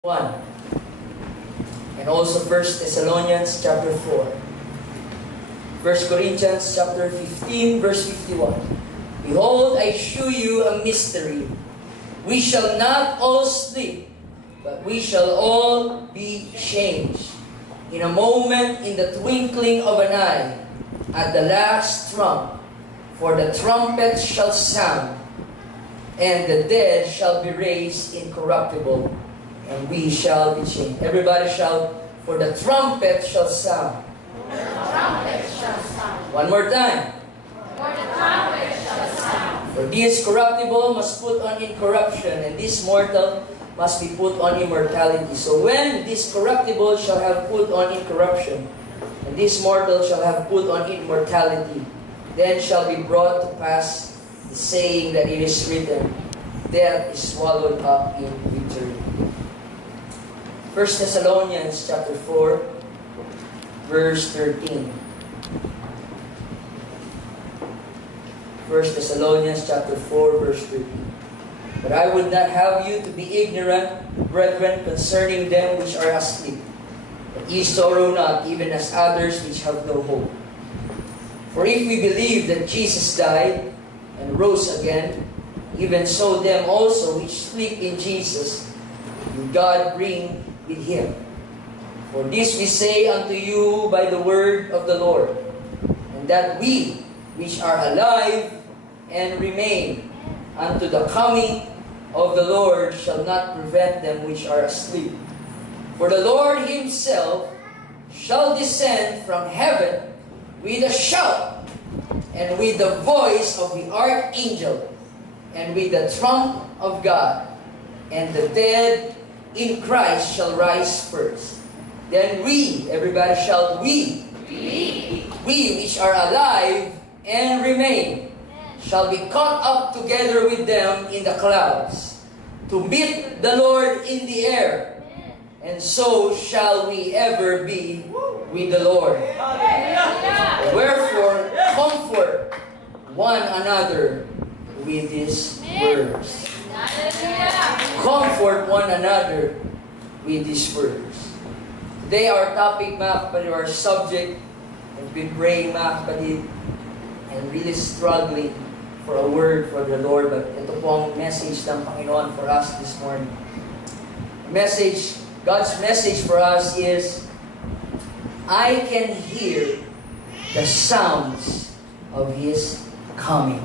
1. And also 1 Thessalonians chapter 4. 1 Corinthians chapter 15 verse 51. Behold, I shew you a mystery. We shall not all sleep, but we shall all be changed. In a moment, in the twinkling of an eye, at the last trump. For the trumpet shall sound, and the dead shall be raised incorruptible, and we shall be changed. Everybody shout, for the trumpet shall sound. For the trumpet shall sound. One more time. For the trumpet shall sound. For this corruptible must put on incorruption, and this mortal must be put on immortality. So when this corruptible shall have put on incorruption, and this mortal shall have put on immortality, then shall be brought to pass the saying that it is written, death is swallowed up in victory. 1 Thessalonians chapter 4, verse 13. 1 Thessalonians chapter 4, verse 13. But I would not have you to be ignorant, brethren, concerning them which are asleep, that ye sorrow not, even as others which have no hope. For if we believe that Jesus died and rose again, even so them also which sleep in Jesus will God bring with him. For this we say unto you by the word of the Lord, and that we which are alive and remain unto the coming of the Lord shall not prevent them which are asleep. For the Lord himself shall descend from heaven with a shout, and with the voice of the archangel, and with the trump of God, and the dead in Christ shall rise first. Then we, everybody shout, we which are alive and remain, shall be caught up together with them in the clouds, to meet the Lord in the air, and so shall we ever be with the Lord. Wherefore, comfort one another with these words. Comfort one another with these words. Today, our topic, mga kapatid, our subject, I've been praying, mga kapatid, and really struggling for a word for the Lord, but ito po ang message ng Panginoon for us this morning. Message, God's message for us is, I can hear the sounds of His coming.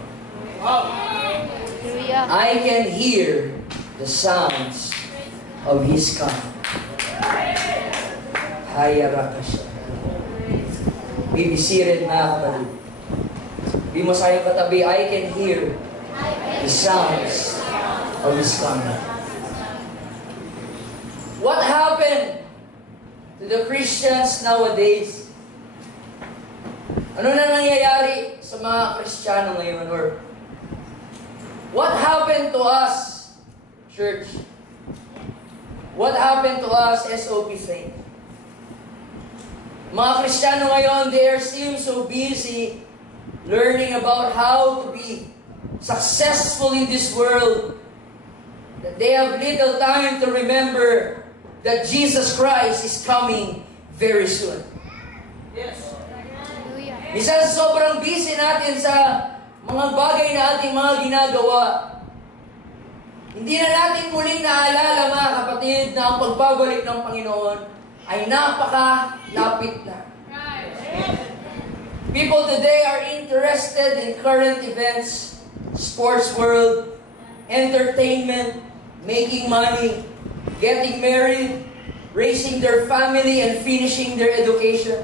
I can hear the sounds of His coming. Hayarakasya. Be seated, mga kapatid. Be mo sa iyong katabi, I can hear the sounds of His coming. What happened to the Christians nowadays? Ano na nangyayari sa mga Kristiyano ngayon? Or what happened to us, church? What happened to us, SOP Faith? Mga Kristiyano ngayon, they are still so busy learning about how to be successful in this world that they have little time to remember that Jesus Christ is coming very soon. Yes. Minsan sobrang busy natin sa mga bagay na ating mga ginagawa. Hindi na natin muling naalala, mga kapatid, na ang pagbabalik ng Panginoon ay napakalapit na. People today are interested in current events, sports world, entertainment, making money, getting married, raising their family, and finishing their education.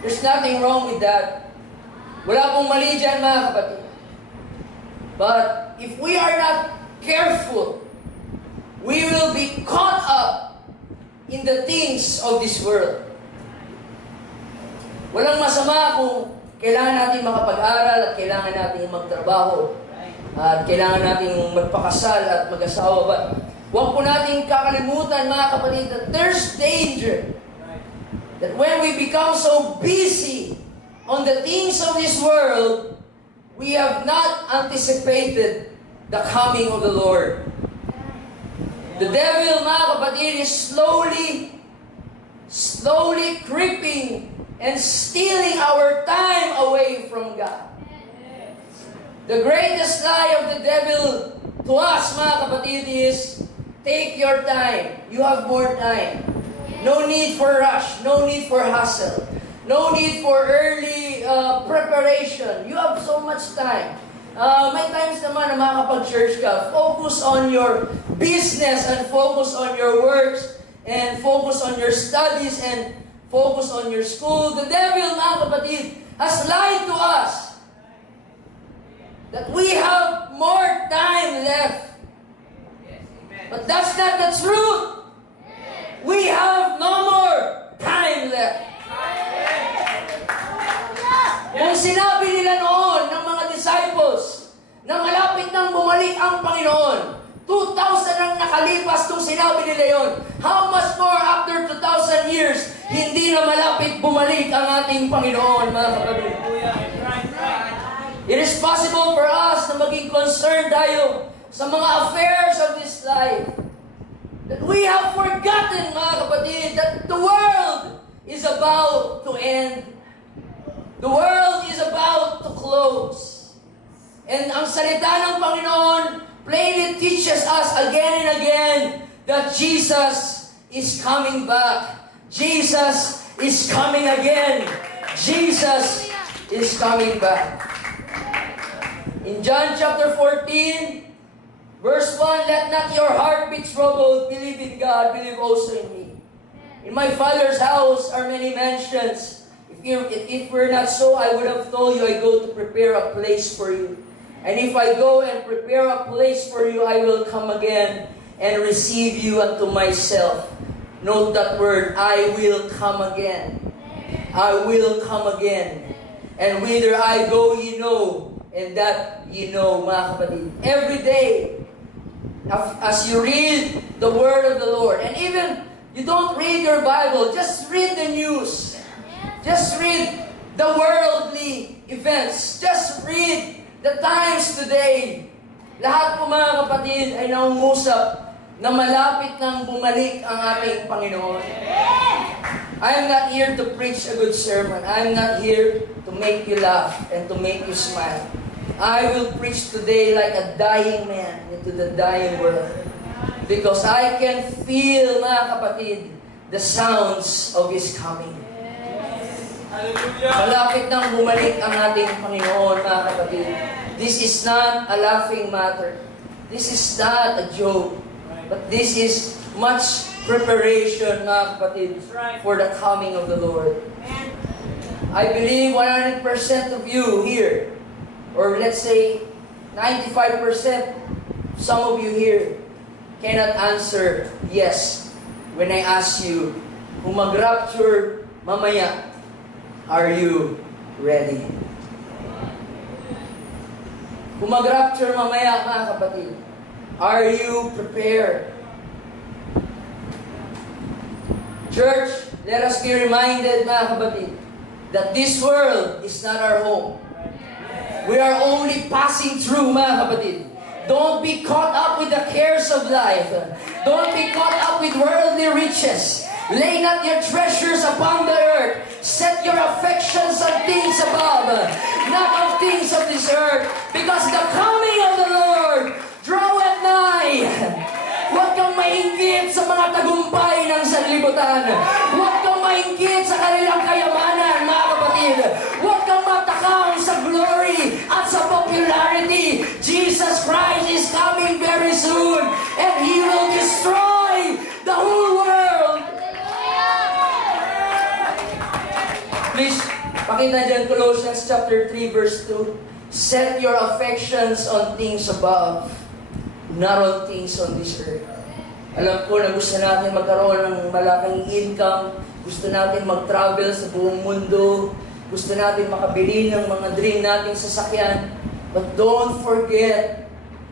There's nothing wrong with that. Wala pong mali dyan, mga kapatid. But if we are not careful, we will be caught up in the things of this world. Walang masama kung kailangan natin makapag-aral at kailangan natin magtrabaho at kailangan natin magpakasal at mag-asawa. But huwag po natin kakalimutan, mga kapatid, that there's danger that when we become so busy on the things of this world, we have not anticipated the coming of the Lord. The devil, mga kapatid, is slowly creeping and stealing our time away from God. The greatest lie of the devil to us, mga kapatid, is take your time. You have more time. No need for rush. No need for hustle. No need for early preparation. You have so much time. May times naman na makakapag-church ka. Focus on your business and focus on your works and focus on your studies and focus on your school. The devil, mga kapatid, has lied to us that we have more time left. But that's not the truth. We have no more time left. Kung sinabi nila noon ng mga disciples na malapit nang bumalik ang Panginoon, 2,000 ang nakalipas nung sinabi nila yon. How much more after 2,000 years, hindi na malapit bumalik ang ating Panginoon, mga kapatid. It is possible for us na maging concerned tayo sa mga affairs of this life. That we have forgotten, mga kapatid, that the world is about to end. The world is about to close. And ang salita ng Panginoon plainly teaches us again and again that Jesus is coming back. Jesus is coming again. Jesus is coming back. In John chapter 14, verse 1, let not your heart be troubled. Believe in God. Believe also in me. In my Father's house are many mansions. If we're not so, I would have told you I go to prepare a place for you. And if I go and prepare a place for you, I will come again and receive you unto myself. Note that word, I will come again. I will come again. And whither I go, you know, and that you know, mga kapatid. Every day, as you read the word of the Lord, and even you don't read your Bible, just read the news. Just read the worldly events. Just read the times today. Lahat po, mga kapatid, ay naungusap na malapit nang bumalik ang ating Panginoon. I am not here to preach a good sermon. I am not here to make you laugh and to make you smile. I will preach today like a dying man into the dying world. Because I can feel, mga kapatid, the sounds of His coming. Malapit nang bumalik ang ating Panginoon, mga kapatid. This is not a laughing matter. This is not a joke. But this is much preparation, mga kapatid, for the coming of the Lord. I believe 100% of you here, or let's say 95%, some of you here, cannot answer yes when I ask you, kung mag-rapture mamaya, are you ready? Kung mag-rapture mamaya, mga kapatid, are you prepared? Church, let us be reminded, mga kapatid, that this world is not our home. We are only passing through, mga kapatid. Don't be caught up with the cares of life. Don't be caught up with worldly riches. Lay not your treasures upon the earth. Set your affections on things above, not on things of this earth. Because the coming of the Lord draweth nigh. Huwag kang mainggit sa mga tagumpay ng sanlibutan. Huwag kang mainggit sa kanilang kayamanan, mga kapatid. Huwag kang matakang sa glory at sa popularity. Jesus Christ is coming very soon, and He will destroy the whole world. Please, pakita dyan, Colossians chapter 3, verse 2. Set your affections on things above, not on things on this earth. Alam ko na gusto natin magkaroon ng malaking income, gusto natin mag-travel sa buong mundo, gusto natin makabili ng mga dream nating sasakyan. But don't forget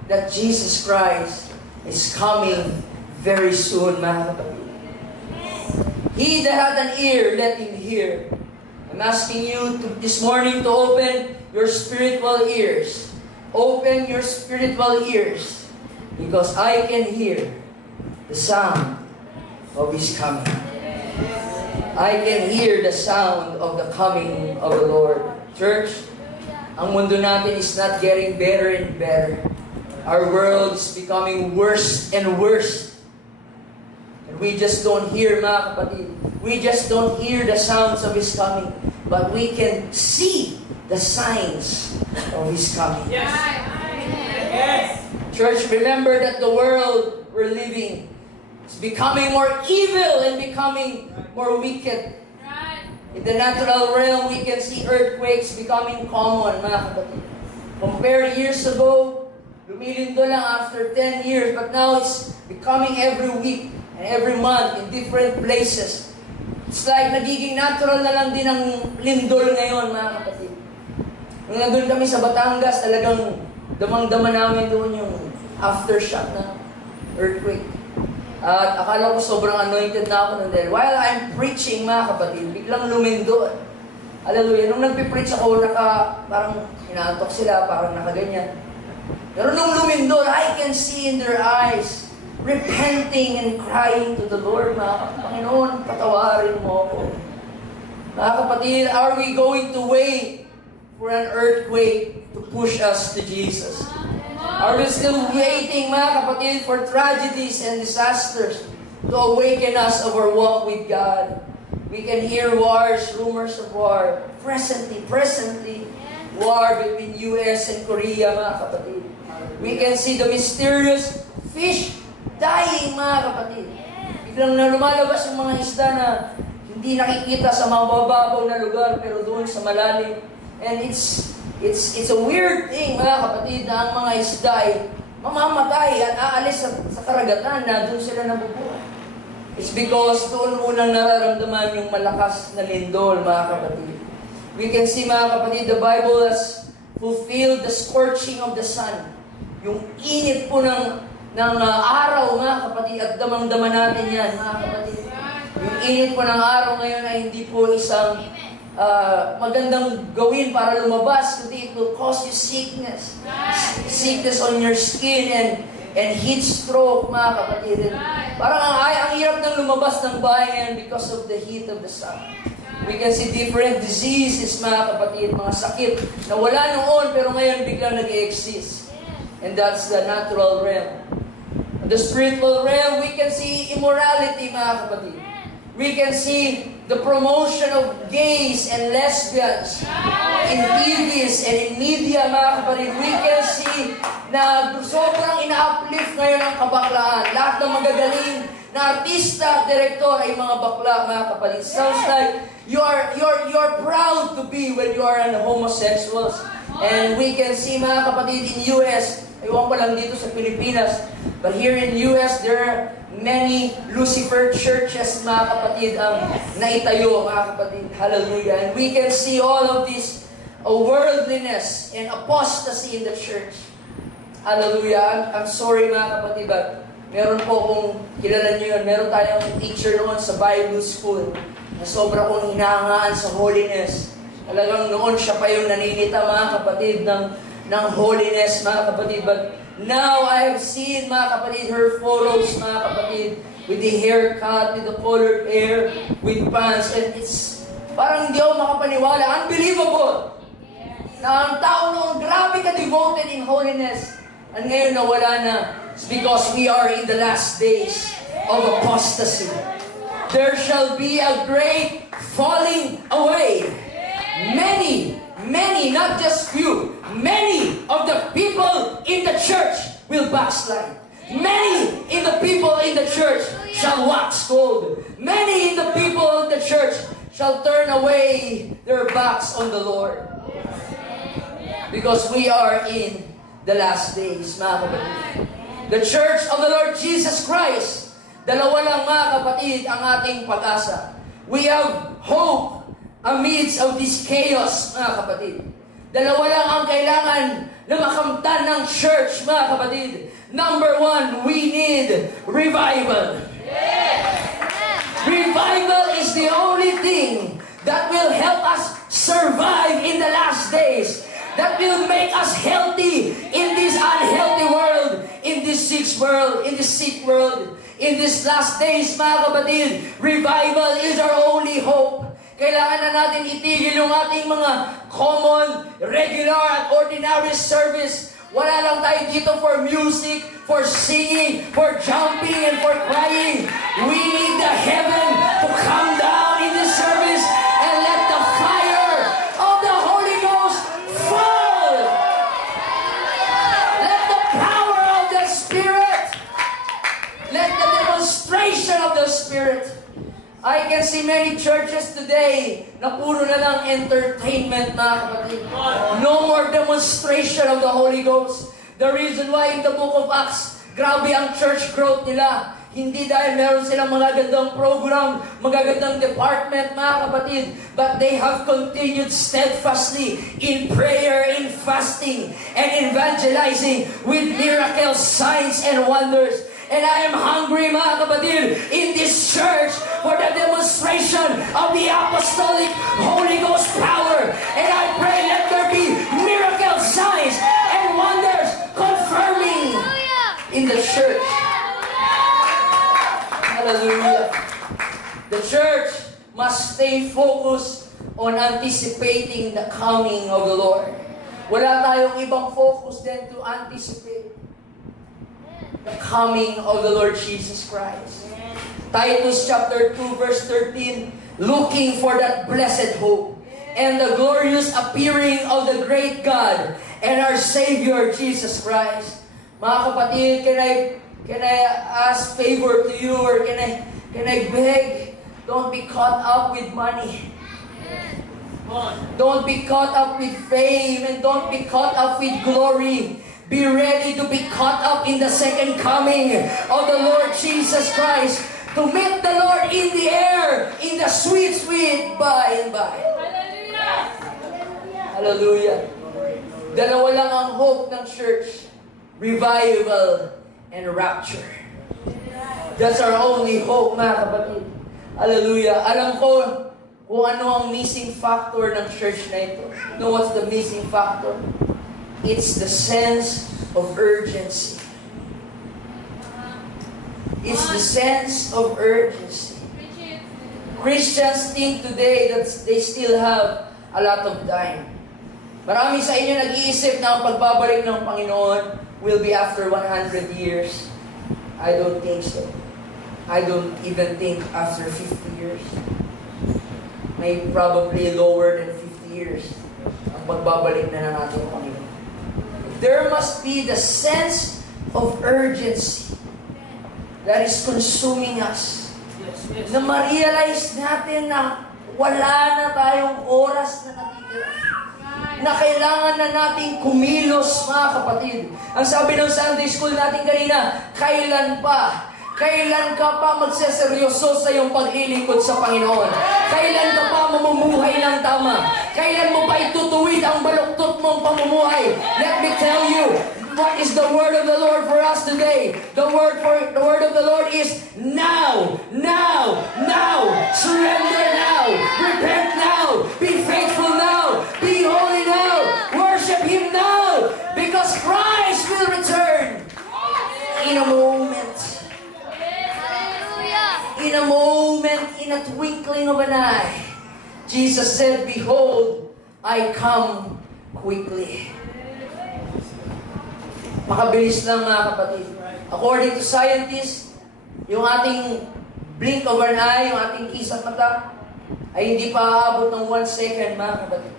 that Jesus Christ is coming very soon, mga kapatid. He that hath an ear, let him hear. I'm asking you this morning to open your spiritual ears. Open your spiritual ears. Because I can hear the sound of His coming. I can hear the sound of the coming of the Lord. Church, ang mundo natin is not getting better and better. Our world is becoming worse and worse. And we just don't hear, mga kapatid, we just don't hear the sounds of His coming. But we can see the signs of His coming. Yes. Yes. Church, remember that the world we're living is becoming more evil and becoming more wicked. In the natural realm, we can see earthquakes becoming common, mga kapatid. Compared years ago, lumilindo lang after 10 years, but now it's becoming every week and every month in different places. It's like nagiging natural na lang din ang lindol ngayon, mga kapatid. Nung nandun kami sa Batangas, talagang damang-dama namin doon yung aftershock na earthquake. At akala ko sobrang anointed na ako nun dahil while I'm preaching, mga kapatid, biglang lumindol. Hallelujah. Nung nagpipreach ako, parang inaantok sila, parang nakaganyan. Pero nung lumindol, I can see in their eyes, repenting and crying to the Lord, mga Panginoon, patawarin mo ako. Mga kapatid, are we going to wait for an earthquake to push us to Jesus? Are we still waiting, mga kapatid, for tragedies and disasters to awaken us of our walk with God? We can hear wars, rumors of war. Presently, war between US and Korea, mga kapatid. We can see the mysterious fish dying, mga kapatid. Biglang na lumalabas yung mga isda na hindi nakikita sa mga mababaw na lugar, pero doon sa malalim. And it's a weird thing, mga kapatid, na ang mga isda ay mamamatay at aalis sa karagatan na doon sila nabubuhay. It's because doon unang nararamdaman yung malakas na lindol, mga kapatid. We can see, mga kapatid, the Bible has fulfilled the scorching of the sun. Yung init po ng araw, mga kapatid, at damang-dama natin yan, mga kapatid. Yung init po ng araw ngayon ay hindi po isang magandang gawin para lumabas, kundi it will cause you sickness. Sickness on your skin and heat stroke, mga kapatid. Parang ang hirap nang lumabas ng bahay ngayon because of the heat of the sun. We can see different diseases, mga kapatid, mga sakit na wala noon pero ngayon biglang nag-exist. And that's the natural realm. In the spiritual realm, we can see immorality, mga kapatid. We can see the promotion of gays and lesbians in TVs and in media, mga kapatid. We can see na sobrang ina-uplift ngayon ang kabaklaan. Lahat ng magagaling na artista at direktor ay mga bakla, mga kapatid. Sounds like you're proud to be when you are an homosexuals. And we can see, mga kapatid, in US, ewan ko lang dito sa Pilipinas, but here in US, there are many Lucifer churches, mga kapatid, ang naitayo, mga kapatid. Hallelujah. And we can see all of this worldliness and apostasy in the church. Hallelujah. I'm sorry, mga kapatid, but meron po kung kilala nyo yun, meron tayong teacher noon sa Bible school na sobra kong hinahangaan sa holiness. Talagang noon siya pa yung naninita, mga kapatid, ng holiness, mga kapatid. But now I have seen, mga kapatid, her photos, mga kapatid, with the haircut, with the colored hair, with pants, and it's parang hindi ako makapaniwala. Unbelievable! Na ang tao noon, grabe ka devoted in holiness. And ngayon nawala na. It's because we are in the last days of apostasy. There shall be a great falling away. Many, not just few, many of the people in the church will backslide. Many in the people in the church shall wax cold. Many in the people in the church shall turn away their backs on the Lord. Because we are in the last days, mga kapatid. The church of the Lord Jesus Christ, dalawa lang, mga kapatid, ang ating pag-asa. We have hope amidst of this chaos, mga kapatid. Dalawa lang ang kailangan na makamtan ng church, mga kapatid. Number one, we need revival. Revival is the only thing that will help us survive in the last days. That will make us healthy in this unhealthy world, in this sick world, In these last days, mga kapatid, revival is our only hope. Kailangan na natin itigil yung ating mga common, regular, at ordinary service. Wala lang tayo dito for music, for singing, for jumping, and for crying. We need the heaven to come down in this service and let the fire of the Holy Ghost fall. Let the power of the Spirit, let the demonstration of the Spirit. I can see many churches today na puro na lang entertainment, mga kapatid. No more demonstration of the Holy Ghost. The reason why in the book of Acts, grabe ang church growth nila. Hindi dahil meron silang magagandang program, magagandang department, mga kapatid, but they have continued steadfastly in prayer, in fasting, and evangelizing with miracles, signs, and wonders. And I am hungry, mga kapatid, in this church for the demonstration of the apostolic Holy Ghost power. And I pray let there be miracles, signs, and wonders confirming in the church. Hallelujah. The church must stay focused on anticipating the coming of the Lord. Wala tayong ibang focus than to anticipate the coming of the Lord Jesus Christ. Titus chapter 2 verse 13, looking for that blessed hope and the glorious appearing of the great God and our Savior Jesus Christ. Mga kapatid, can I ask favor to you, or can I beg? Don't be caught up with money. Don't be caught up with fame, and don't be caught up with glory. Be ready to be caught up in the second coming of the Lord Jesus Christ, to meet the Lord in the air, in the sweet, sweet by and by. Hallelujah! Hallelujah! Dalawa lang ang hope ng church: revival and rapture. That's our only hope, mga kapatid. Hallelujah! Alam ko kung ano ang missing factor ng church na ito. You know what's the missing factor? It's the sense of urgency. It's the sense of urgency. Christians think today that they still have a lot of time. Marami sa inyo nag-iisip na ang pagbabalik ng Panginoon will be after 100 years. I don't think so. I don't even think after 50 years. May probably lower than 50 years ang pagbabalik na ng ating Panginoon. There must be the sense of urgency that is consuming us. Na ma-realize natin na wala na tayong oras na natitira. Na kailangan na nating kumilos, mga kapatid. Ang sabi ng Sunday school natin kanina, kailan pa? Kailan ka pa magseseryoso sa iyong paglilingkod sa Panginoon? Kailan ka pa mamumuhay ng tama? Kailan mo pa itutuwid ang baluktot mong pamumuhay? Let me tell you, what is the word of the Lord for us today? The word of the Lord is now, now, now. Surrender now. Repent now. Be faithful now. Be holy now. Worship Him now. Because Christ will return in a moment. In a moment, in a twinkling of an eye. Jesus said, behold, I come quickly. Makabilis lang, mga kapatid. According to scientists, yung ating blink of an eye, yung ating kisat mata, ay hindi pa aabot ng 1 second, mga kapatid.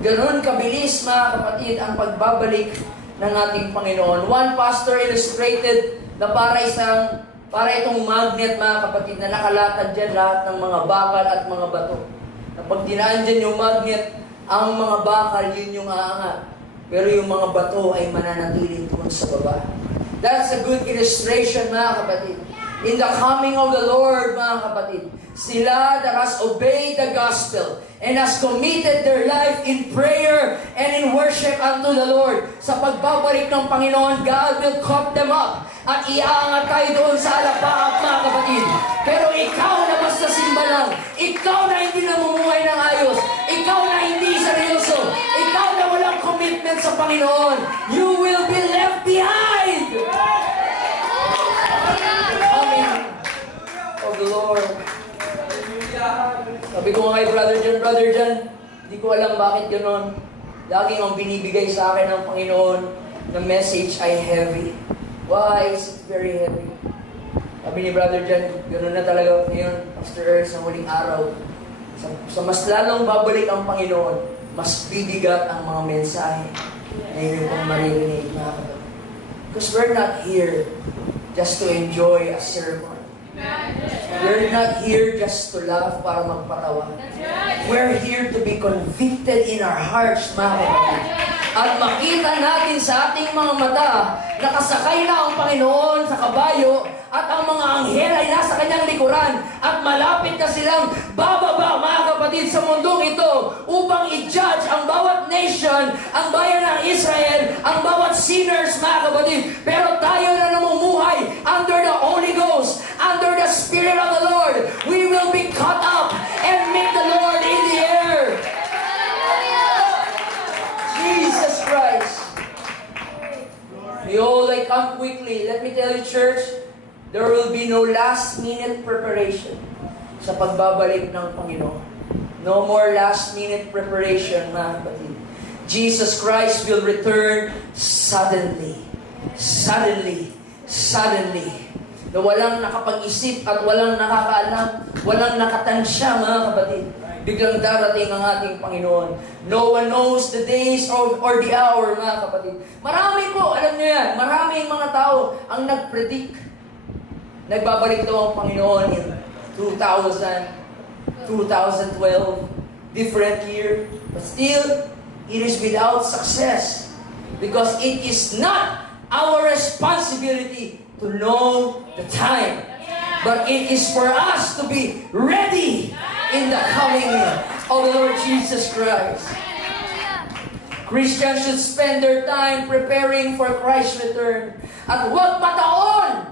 Ganon kabilis, mga kapatid, ang pagbabalik ng ating Panginoon. One pastor illustrated na para itong magnet, mga kapatid, na nakalatag dyan lahat ng mga bakal at mga bato. Na pag dinaan dyan yung magnet, ang mga bakal, yun yung aangat. Pero yung mga bato ay mananatili doon sa baba. That's a good illustration, mga kapatid. In the coming of the Lord, mga kapatid, sila that has obeyed the gospel and has committed their life in prayer and in worship unto the Lord. Sa pagbabalik ng Panginoon, God will caught them up at iaangat tayo doon sa alapaap, mga kapatid. Pero ikaw na basta simba lang, ikaw na hindi namumuhay ng ayos, ikaw na hindi seryoso, ikaw na walang commitment sa Panginoon, you will be left behind. Come Lord. Sabi ko nga kay Brother John, hindi ko alam bakit gano'n. Laging ang binibigay sa akin ng Panginoon na message ay heavy. Why is it very heavy? Sabi ni Brother John, gano'n na talaga ngayon, Pastor Earth, sa huling araw. Sa mas lalong babalik ang Panginoon, mas bibigat ang mga mensahe na inyong maririnig, mga kapatid. Because we're not here just to enjoy a sermon. We're not here just to laugh para magpatawa. We're here to be convicted in our hearts, mga kapatid. At makita natin sa ating mga mata, nakasakay na ang Panginoon sa kabayo at ang mga anghel ay nasa kanyang likuran at malapit na silang bababa, mga kapatid, sa mundong ito upang i-judge ang bawat nation, ang bayan ng Israel, ang bawat sinners, mga kapatid. Pero tayo na namumuhay under the Holy Ghost, under the Spirit of the Lord, we will be caught up and meet the Lord in the air. Jesus Christ. Behold, I come quickly. Let me tell you, church, there will be no last-minute preparation sa pagbabalik ng Panginoon. No more last-minute preparation, mga kapatid. Jesus Christ will return suddenly. Suddenly. Suddenly. Na walang nakapag-isip at walang nakakaalam, walang nakatansya, mga kapatid. Biglang darating ang ating Panginoon. No one knows the days or the hour, mga kapatid. Marami po, alam niyo yan, maraming mga tao ang nag-predict. Nagbabalik daw ang Panginoon in 2000, 2012, different year. But still, it is without success. Because it is not our responsibility to know the time. But it is for us to be ready in the coming of the Lord Jesus Christ. Christians should spend their time preparing for Christ's return. At huwag mataon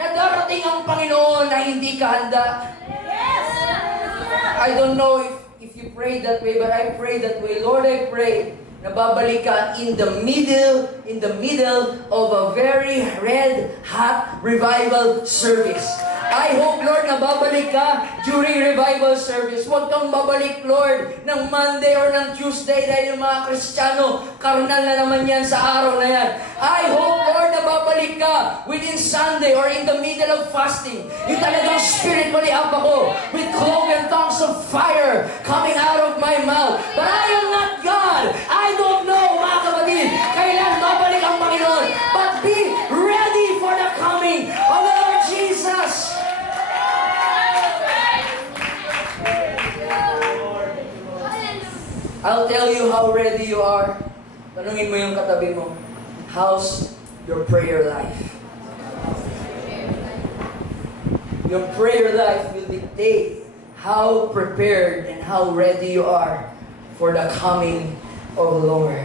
na darating ang Panginoon na hindi ka handa. I don't know if you pray that way, but I pray that way. Lord, I pray na babalik ka in the middle of a very red hot revival service. I hope, Lord, na babalik ka during revival service. Huwag kang babalik, Lord, ng Monday or ng Tuesday dahil yung mga Kristiyano, karnal na naman yan sa araw na yan. I hope, Lord, na babalik ka within Sunday or in the middle of fasting. Yung talagang spiritually up ako with cloven tongues of fire coming out of my mouth. But I am not God. I don't know, mga kapatid, kailan babalik ang Panginoon. But be ready for the coming of the Lord Jesus. I'll tell you how ready you are. Tanungin mo yung katabi mo. How's your prayer life? Your prayer life will dictate how prepared and how ready you are for the coming of the Lord.